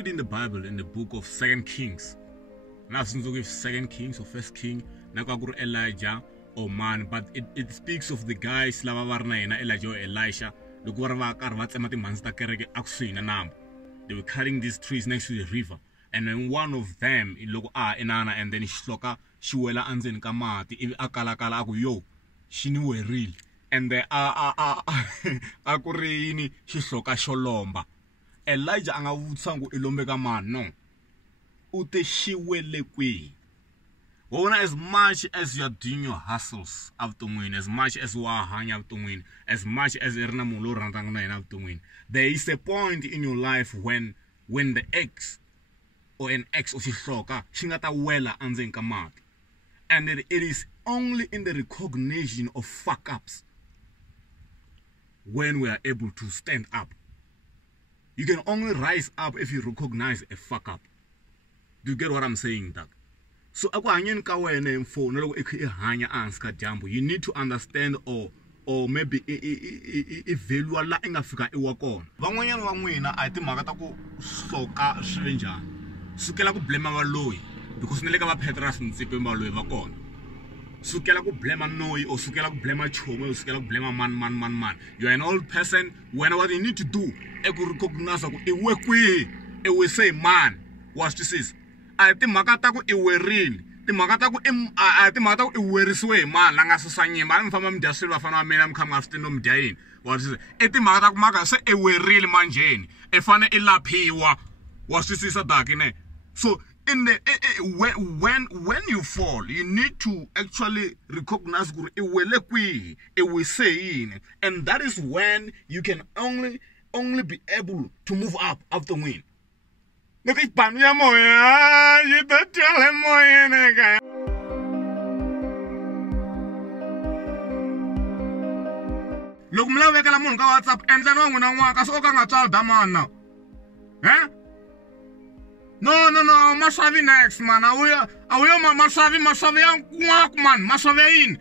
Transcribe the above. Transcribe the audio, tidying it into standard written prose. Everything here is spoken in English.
read in the Bible, in the book of 2 Kings. Now, since we give 2 Kings or 1 King, Nakaguru Elijah or man, but it speaks of the guys, Elijah or Elisha. They were cutting these trees next to the river. And then one of them, Inana, and then Xihloka, Shiwela Anzen Kamati, Akalakala Aguyo, she knew a real. And the Akurini Xihloka Sholomba. Elijah Angawutsangu Ilombega man, no. Ute Shiwele Kwihi. As much as you are doing your hustles out to win, as much as you are hanging out to win, as much as you are out to win, there is a point in your life when the ex or an ex of Xihloka, Shingata Wela Anzen Kamat. And it is only in the recognition of fuck ups when we are able to stand up. You can only rise up if you recognize a fuck up. Do you get what I'm saying, Doug? So you need to understand or maybe value la ingafika iwakona. Van'wanyana va n'wina a hi timhaka ta ku hloka swi njhani. Sukela ku blame valoyi because ni le ka va Petrus Ntsipe valoyi va kona. Sukela ku blame Noi or sukela ku blame Chomo or sukela ku blame man. You are an old person. When what you need to do is to recognize that iwe kwihi, iwe say man. Watch this is. I think Makataku iwe real. The Makataku I think Makataku iwe riswe man. Langa susanyi man from Jasilva fana menam come after no mjain. What is it? I think Makataku Maka say iwe real man jane. If I ila piwa. Watch this is a dark in it. So in the when you fall, you need to actually recognize iwe lekwi, iwe saying, and that is when you can only be able to move up after win. Look at Pamia Moya, you don't tell him Moya. Look, Mlavekalamun, go WhatsApp, and then I'm going to walk as Okanga child Daman now. Eh? No, Masavi next, man. I will Masavi, walk, man. Masavi in.